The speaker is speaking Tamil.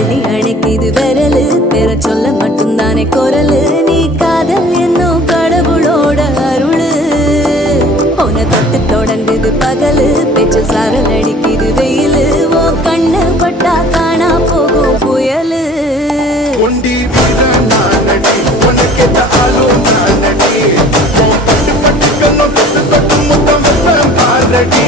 அள்ளி அணைக்குது விரலு பெற சொல்ல மட்டும்தானே குரலு நீ காதல் என்னும் கடவுளோட அருளு உன தொட்டு தொடங்குது பகலு பேச்சு சாரல் அடிக்குது வெயிலு ஓ கண்ணு பட்டா காணா போகும் புயலு ஒண்டி நானடி உனக்கேத்த ஆளோ நானடி பட்டு பட்டு கண்ணோ தொட்டு தொட்டு முத்தம் பாரடி